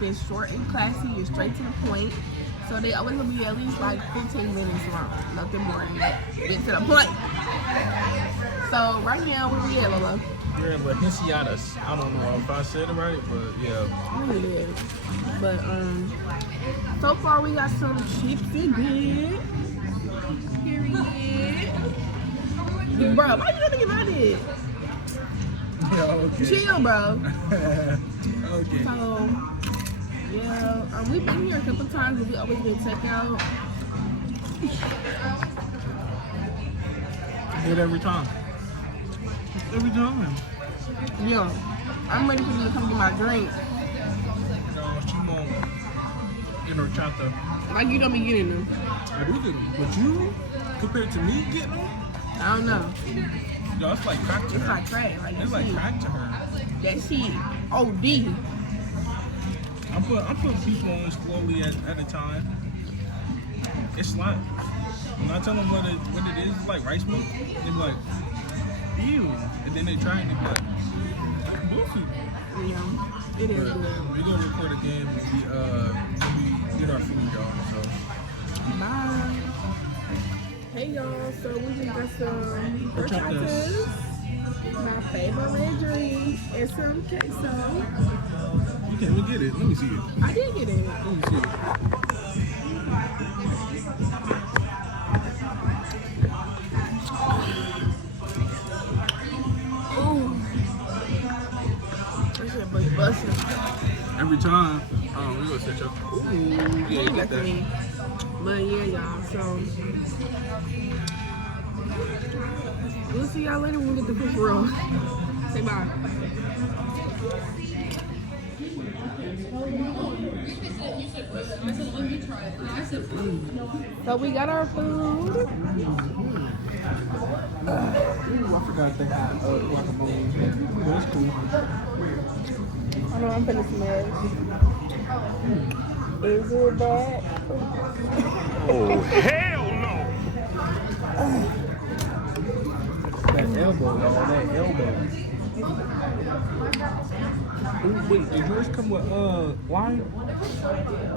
keep it short and classy and straight to the point. So they always gonna be at least like 15 minutes long, nothing more than that. Get to the point. So right now, where we at, Lola? We're in La Hiciadas. I don't know if I said it right, but yeah. But so far we got some chips and dip. Period. Bro, why you looking at it? Yeah, okay. Chill, bro. Okay. So, yeah, we've been here a couple times, but we always get takeout. Do it every time. Every time. Yeah, I'm ready for you to come get my drink. No, she won't get no chata. Like you don't be getting them. I do get them. But you, compared to me getting them? I don't know. Yo, it's like crack to It's her. like crack. Like It's like crack to her. that shit. OD. I'm putting people on slowly at a time. It's like, when I tell them what it is, it's like rice milk, they be like, ew. And then they try it and they be like, bullshit. Yeah, it is But good. we're gonna record again when we get our food, y'all. So Bye. Hey y'all, so we just got some Check this. horchata, my favorite drink, and some queso. you can't even get it. Let me see it. I did get it. Let me see it. Ooh. That shit was busting. Every time. We gonna set your. Ooh, yeah, you get that. But yeah, y'all, so we'll see y'all later when we get the fish roll. Say bye. So we got our food. Ooh, I forgot they had guacamole. That's cool. I know I'm finna smell. Is it bad? Oh, hell no! That elbow, y'all. That elbow. Ooh, wait, did yours come with lime?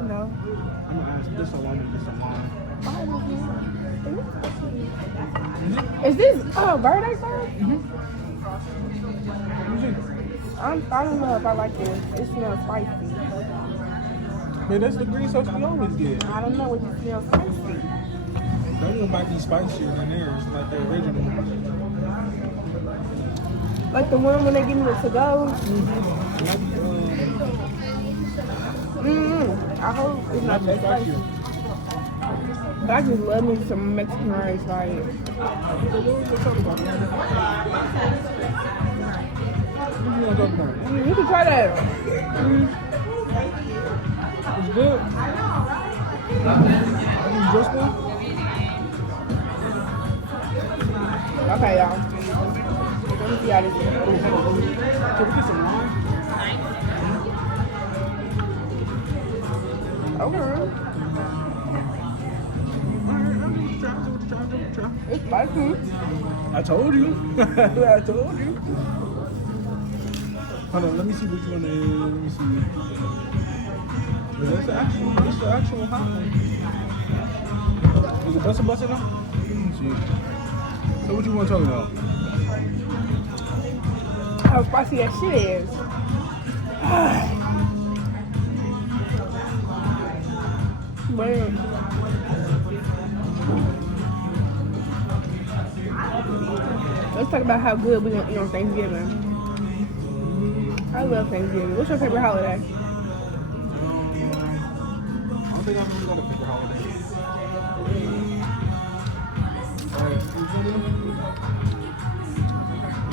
No. I'm gonna ask this a lime and this a lime. Is this bird egg sauce? I don't know if I like this. It smells spicy. Man, that's the green sauce we always get. I don't know what it smells spicy. That one might be spicier than theirs, like the original. Like the one when they give me the to-go. I hope it's not that spicy. But I just love me some Mexican rice, like. What you want to talk about? You can try that. It's good. Just one? Okay, y'all. Let me see how this is. Can we get some lime? Okay. It's spicy. I told you. I told you. Hold on, let me see which one it is. Let me see. It's the actual hot one. Is it busting now? Let me see. So what you want to talk about? How spicy that shit is. Man. Let's talk about how good we gonna eat on Thanksgiving. I love Thanksgiving. What's your favorite holiday? I don't think I've ever got a favorite holiday.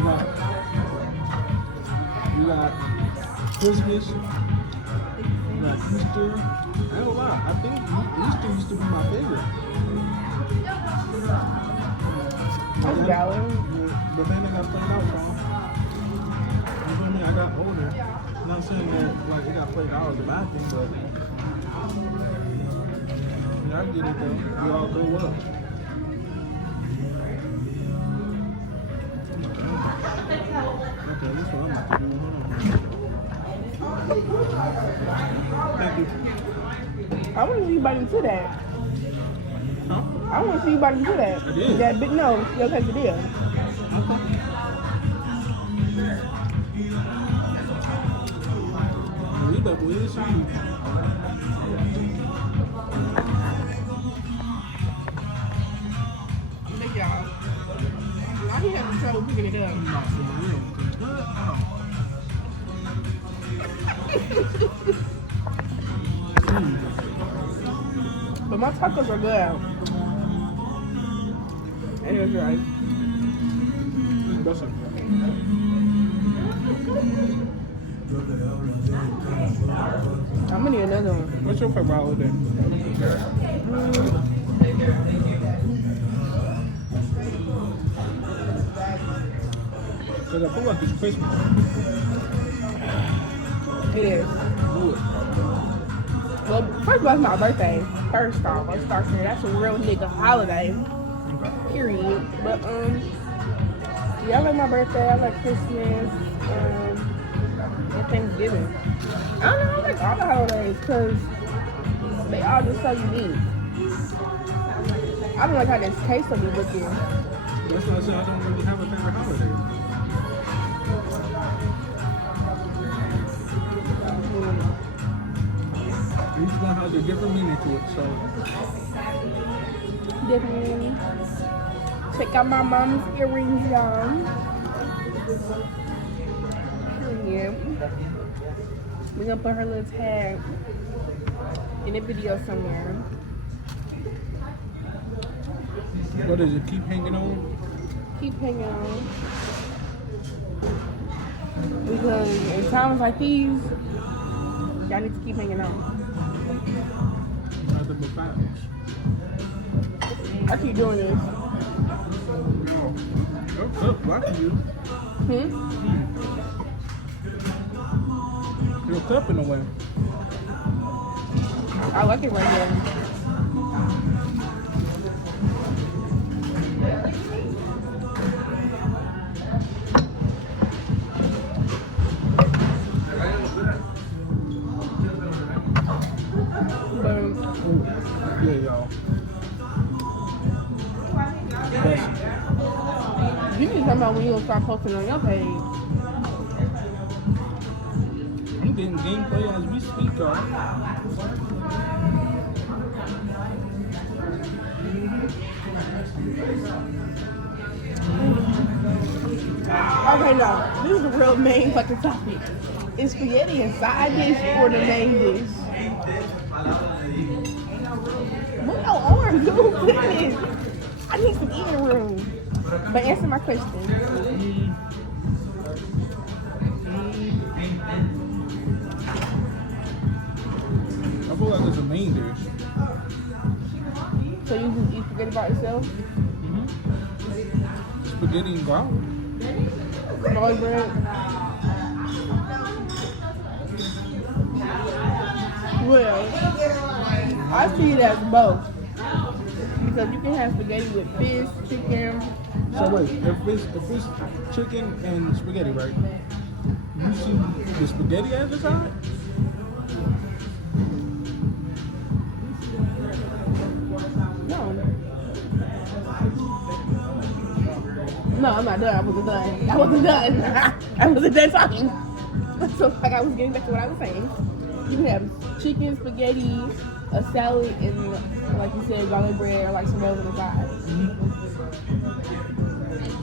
Alright, you got Christmas, you got Easter. I ain't gonna lie, I think Easter used to be my favorite. That's valid. But then I got played out, y'all. You feel me? I got older. Not saying that like it got played out as a bad thing, but I get it though. We all grow up. Okay, this one I'm about to do. Hold on. I want to see you bite into that. Huh? I want to see you bite into that. I did. That big nose, your quesadilla. Okay. We better believe you. Big y'all. Why he having trouble picking it up? Not for real. But my tacos are good. And it was right. Listen. I'm gonna need another one. What's your favorite holiday? Because I feel like it's Christmas. It is. Ooh. Well, first of all, it's my birthday. First off, let's start there. That's a real nigga holiday. Okay. Period. But yeah, I like my birthday. I like Christmas. And Thanksgiving. I don't know. I like all the holidays because they all just so unique. I don't like how this case will be looking. That's why I said I don't really have a favorite holiday. Each one has a different meaning to it, so. Definitely. Check out my mom's earrings, y'all. Yeah. We're gonna put her little tag in a video somewhere. What does it keep hanging on? Keep hanging on. Because in times like these, y'all need to keep hanging on. Nothing but facts. I keep doing this. Your cup blocking you. Your cup in the way. I like it right here. Yeah, y'all. You need to talk about when you gonna start posting on your page. I'm getting gameplay as we speak, y'all. Okay, now, this is the real main fucking topic. Is spaghetti a side dish or the main dish? Move your arm, dude, please. I need some eating room. But answer my question. I feel like it's a main dish. So you just eat spaghetti by itself? Spaghetti and garlic. Garlic bread? Well, I see it as both. Because you can have spaghetti with fish, chicken. So wait, if it's chicken and spaghetti, right? You see the spaghetti as a side? No, I'm not done. I wasn't done. I wasn't done talking. So, like, I was getting back to what I was saying. You can have chicken, spaghetti, a salad, and, like you said, garlic bread or like some rolls on the side.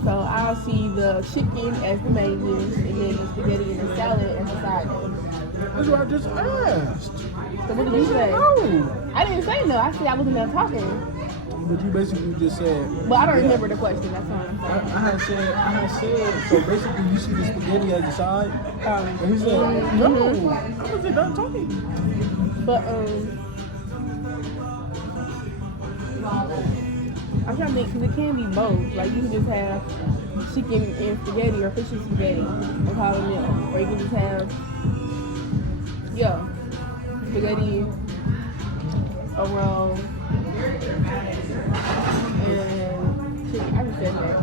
So, I'll see the chicken as the main dish, and then the spaghetti and the salad as the side dish. That's what I just asked. So, what did you say? No. I didn't say no. I said I wasn't done talking. But you basically just said. But I don't remember the question. That's all I'm saying. I had said, so basically you see the spaghetti as a side? And he said, no, I wasn't done talking. But, I'm trying to think, because it can be both. Like, you can just have chicken and spaghetti or fish and spaghetti and call it a meal. Or you can just have, spaghetti, a roll, and chicken. I just said that.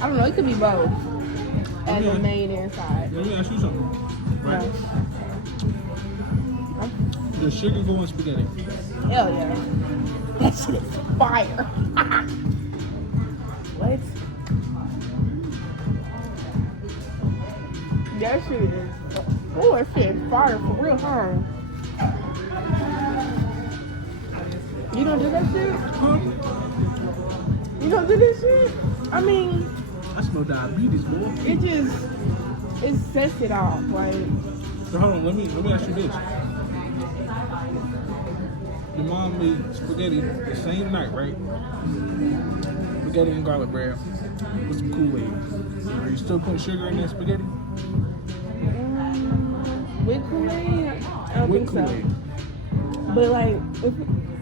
I don't know, it could be both. As a main and side. Let me ask you something. No. The sugar go in spaghetti. Hell yeah. That shit is fire. What? That shit is. Oh, that shit is fire for real, huh? You don't do that shit? Huh? You don't do this shit? I mean, I smell diabetes, boy. it sets it off, like. So hold on, let me ask you this. Your mom made spaghetti the same night, right? Spaghetti and garlic bread with some Kool-Aid. Are you still putting sugar in that spaghetti? With Kool-Aid? I don't think so. But like,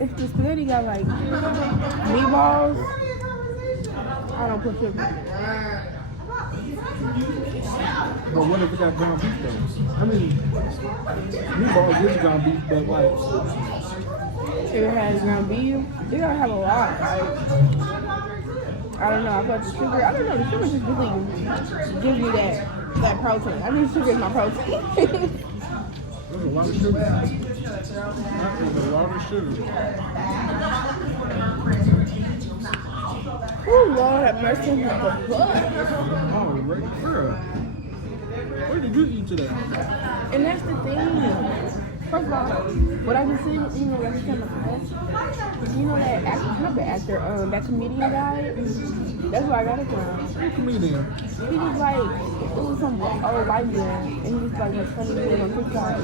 if the spaghetti got like meatballs, I don't put sugar in it. But what if it got ground beef though? I mean, meatballs is ground beef, but like, If it has ground beef, they gotta have a lot. Like, I don't know. I thought the sugar. I don't know. The sugar just really gives me that protein. I need sugar in my protein. there's a lot of sugar. That is a lot of sugar. Oh Lord, have mercy on my butt. Oh, right there. What did you eat today? And that's the thing. First of all, what I was saying, last time I passed, you know that actor, not the actor, that comedian guy? That's where I got it from. Comedian. He was like, it was some old white man, and he was like a funny video on TikTok.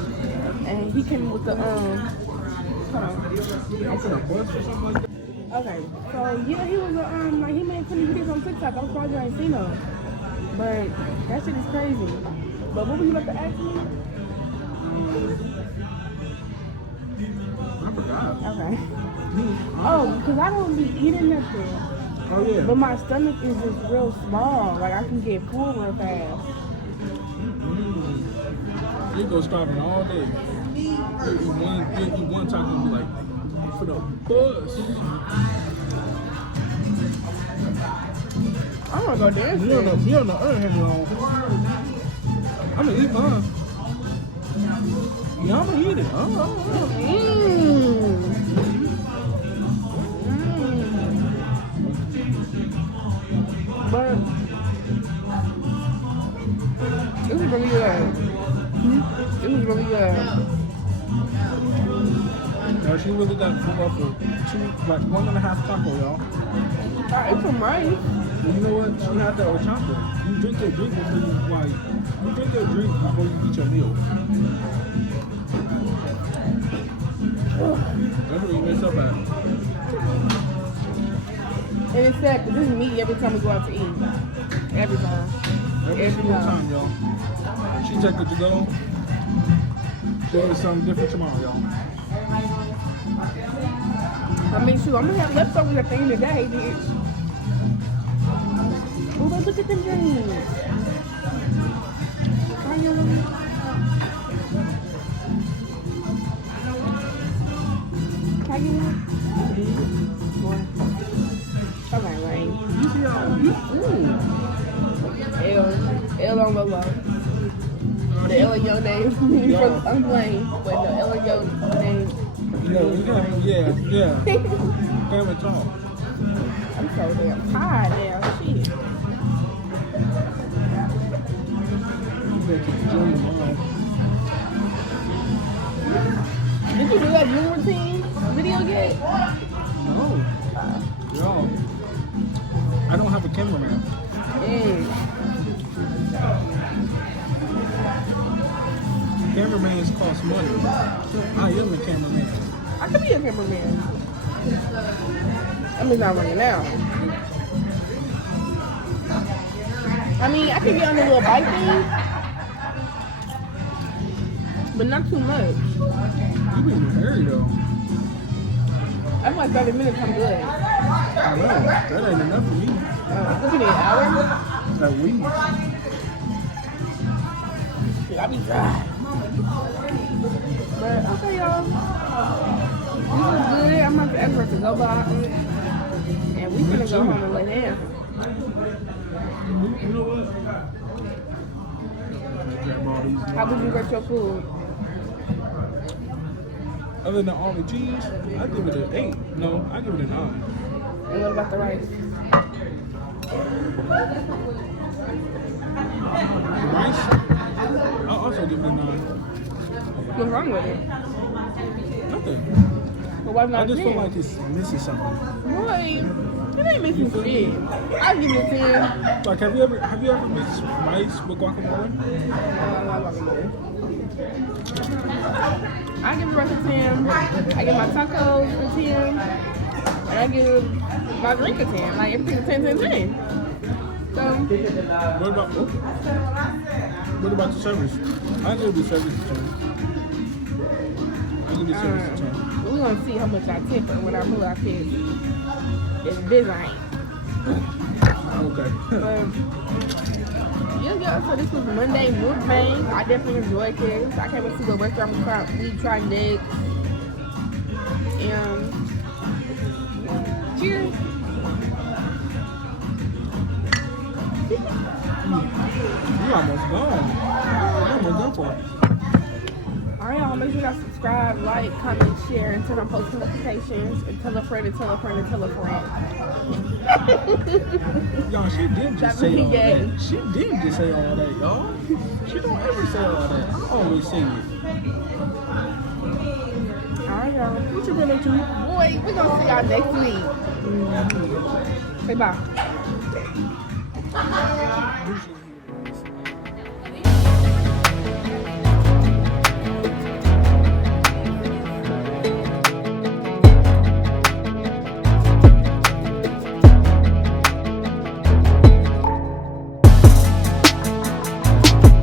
And he came with the, hold on. I'm for the bus or something like that. Okay, so yeah, he was like he made funny videos on TikTok. I'm surprised you ain't seen them, but that shit is crazy. But what were you about to ask me? I forgot. Okay. Oh, because I don't be eating nothing. Oh yeah. But my stomach is just real small. Like I can get full real fast. You go starving all day. You eat one time and be like, for the bus. I'm gonna go dancing. Me on the other hand, y'all. I'm gonna eat mine. Yeah, I'm gonna eat it. But it was really good. It was really good. Now she really got full up for 1.5 taco, y'all. I ate some rice. And you know what? She had that with chocolate. You drink your drink before you drink your drink before you eat your meal. That's what you mess up at. And it's sad because this is me every time we go out to eat. Every time. Every single time, y'all. She take it to go. She'll do something different tomorrow, y'all. I mean, shoot, I'm gonna have leftovers at the end of the day, bitch. Oh, but look at them dreams. How you looking? How you look? More. Okay, Rain. You see how L on the low. The L in your name. I'm playing, but the L in your name. yeah. Family talk. I'm so damn tired now. Shit. You better keep enjoying your mom. Did you do that new routine video yet? No. Y'all. I don't have a cameraman. Cameraman cost money. I am a cameraman. I could be a cameraman. I'm just not running now. I mean, I could get on the little bike thing, but not too much. You been hurry though. That's like 30 minutes, I'm good. I know. That ain't enough for me. Look at it, hour? At least. Shit, I be dry. But okay, y'all. This was good. I'm about to effort to go by. And we gonna go home and lay down. You know what? How would you rate your food? Other than all the cheese, I give it an 8. No, I give it a 9. And what about the rice? Rice, I'll also give it a 9. What's wrong with it? Nothing. But why not I just 10? feel like it's missing something. Boy, it ain't missing shit. I give it a 10. Like, have you ever mixed rice with guacamole? No, I'm not guacamole. I give the rice a 10. I give my tacos a 10. And I give my drink a 10. Like everything a 10, 10, 10. So, What about the service? I give the service a 10. I give the service a 10. we're gonna see how much I tip her when I pull out this. It's design. Okay. But yeah, so this was Monday Mukbang. I definitely enjoyed this. I can't wait to see what restaurant we try next. And cheers. You almost done. You almost done for it. Alright, y'all, make sure y'all subscribe, like, comment, share, and turn on post notifications, and tell a friend, and tell a friend, and tell a friend. Y'all, she did just That say really all gay. that. She did just say all that, y'all. She don't ever say all that. I always say it. Alright, y'all. What you been up to? Boy, we're gonna see y'all next week. Say bye.